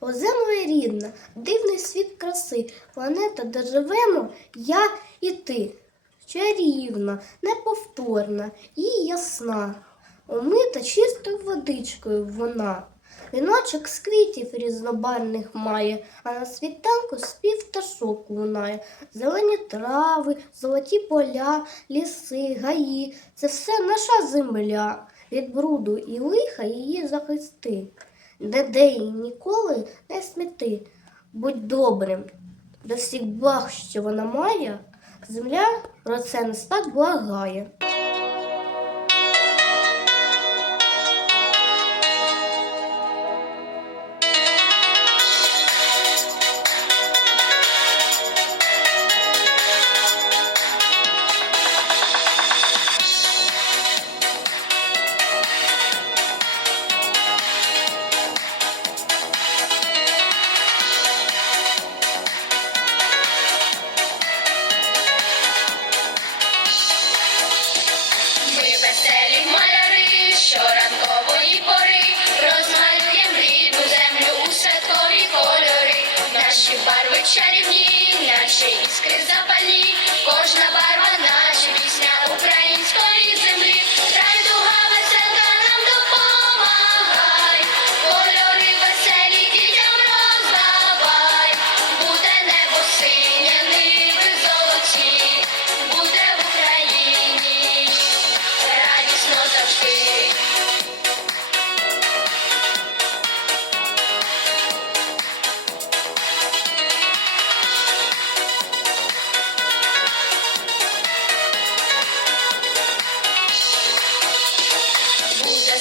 О, земле рідна, дивний світ краси, планета, де живемо, я і ти. Чарівна, неповторна і ясна, омита чистою водичкою вона. Віночок з квітів різнобарних має, а на світанку спів пташок лунає. Зелені трави, золоті поля, ліси, гаї це все наша земля. Від бруду і лиха її захисти. Де де ніколи не сміти. Будь добрим до всіх благ, що вона має, земля про це нас так благає. Чарівні, наші іскри запалі, кожна барва наша пісня української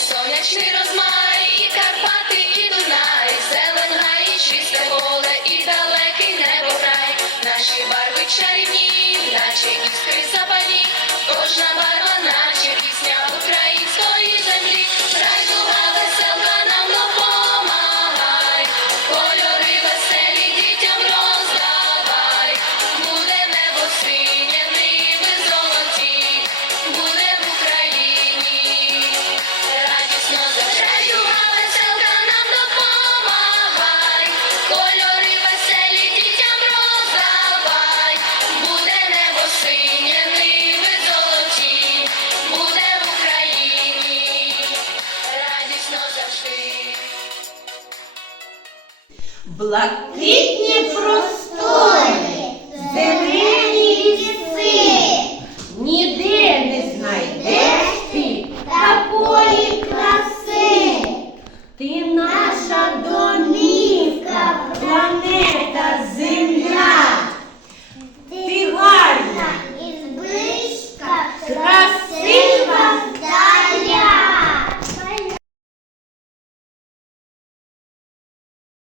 сонячний розмай, і Карпати, і Дунай, зелен гай, і чисте поле, і далекий небо край, Наші барви чарівні, наче Блакитні простори, зелені ліси,